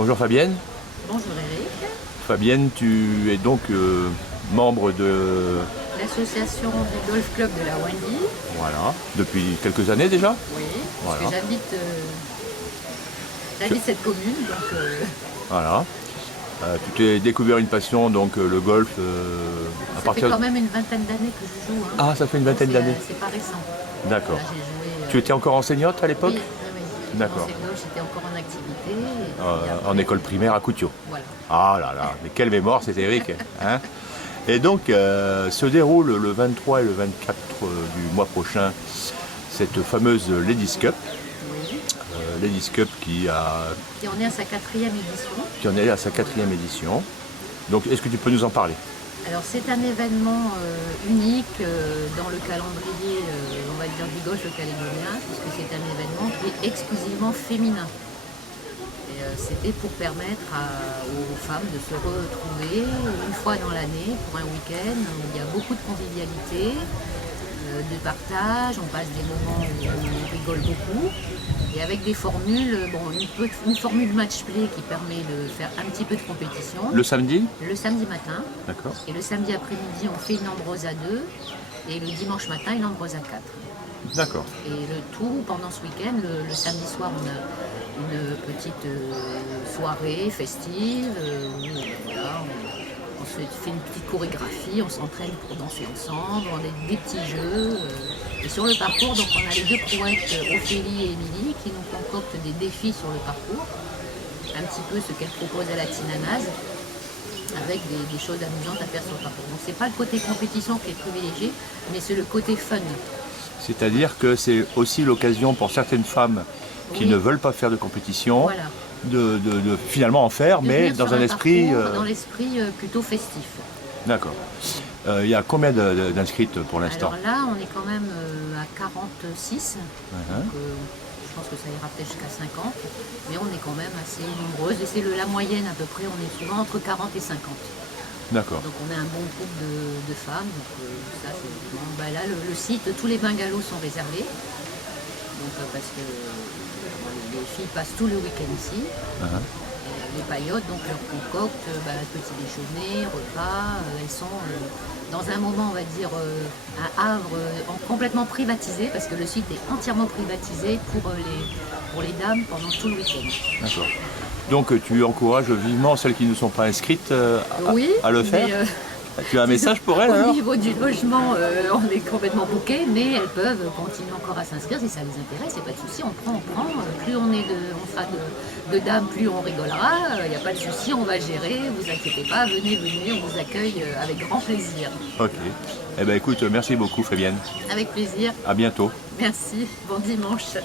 Bonjour Fabienne. Bonjour Eric. Fabienne, tu es donc membre de... L'association du Golf Club de la Wendy. Voilà, depuis quelques années déjà. Oui, parce Voilà. que j'habite cette commune, donc Voilà. Tu t'es découvert une passion, donc le golf, à ça fait partir quand même une vingtaine d'années que je joue. Hein. Ah, ça fait une vingtaine d'années. C'est pas récent. D'accord. Là, j'ai joué, Tu étais encore enseignante à l'époque? Oui, oui, oui. D'accord. J'étais encore en activité. Et puis après, En école primaire à Coutiot. Voilà. Ah là là, mais quelle mémoire, c'était Eric. Hein. Et donc, se déroule le 23 et le 24 du mois prochain cette fameuse Ladies Cup. Oui. Ladies Cup qui Et on est à sa 4e édition. en est à sa 4e édition. Donc, est-ce que tu peux nous en parler? Alors c'est un événement unique dans le calendrier, on va dire, du golf calédonien, puisque c'est un événement qui est exclusivement féminin. Et c'était pour permettre aux femmes de se retrouver une fois dans l'année pour un week-end où il y a beaucoup de convivialité, de partage, on passe des moments où on rigole beaucoup. Et avec des formules, une formule match-play qui permet de faire un petit peu de compétition. Le samedi? Le samedi matin. D'accord. Et le samedi après-midi, on fait une ambrose à 2. Et le dimanche matin, une ambrose à 4. D'accord. Et le tout, pendant ce week-end, le samedi soir, on a une petite soirée festive. Où, voilà, on se fait une petite chorégraphie, on s'entraîne pour danser ensemble, on a des petits jeux. Et sur le parcours, donc on a les deux prouettes, Ophélie et Émilie, qui nous concoctent des défis sur le parcours. Un petit peu ce qu'elles proposent à la Tinanase, avec des choses amusantes à faire sur le parcours. Donc c'est pas le côté compétition qui est privilégié, mais c'est le côté fun. C'est-à-dire que c'est aussi l'occasion pour certaines femmes qui Oui. ne veulent pas faire de compétition, Voilà. de finalement en faire, De mais venir dans sur un esprit... parcours, dans l'esprit plutôt festif. D'accord. Il y a combien d'inscrites pour l'instant? Alors là, on est quand même à 46. Uh-huh. Donc, je pense que ça ira peut-être jusqu'à 50. Mais on est quand même assez nombreuses. Et c'est la moyenne à peu près. On est souvent entre 40 et 50. D'accord. Donc on a un bon groupe de femmes. Donc ça, c'est bon. Là, le site, tous les bungalows sont réservés. Donc parce que les filles passent tout le week-end ici. Uh-huh. Les paillotes, donc leur concoctent, petit déjeuner, repas. Elles sont dans un moment, on va dire, à Havre, complètement privatisé, parce que le site est entièrement privatisé pour les dames pendant tout le week-end. D'accord. Donc tu encourages vivement celles qui ne sont pas inscrites Oui, à le faire? mais, Tu as un message pour elles au alors? niveau du logement, on est complètement booké, mais elles peuvent continuer encore à s'inscrire si ça les intéresse, il n'y a pas de souci, on prend. Plus on sera de dames, plus on rigolera, il n'y a pas de souci, on va gérer, vous inquiétez pas, venez, on vous accueille avec grand plaisir. Ok. Eh bien écoute, merci beaucoup Fabienne. Avec plaisir, À bientôt. merci, bon dimanche.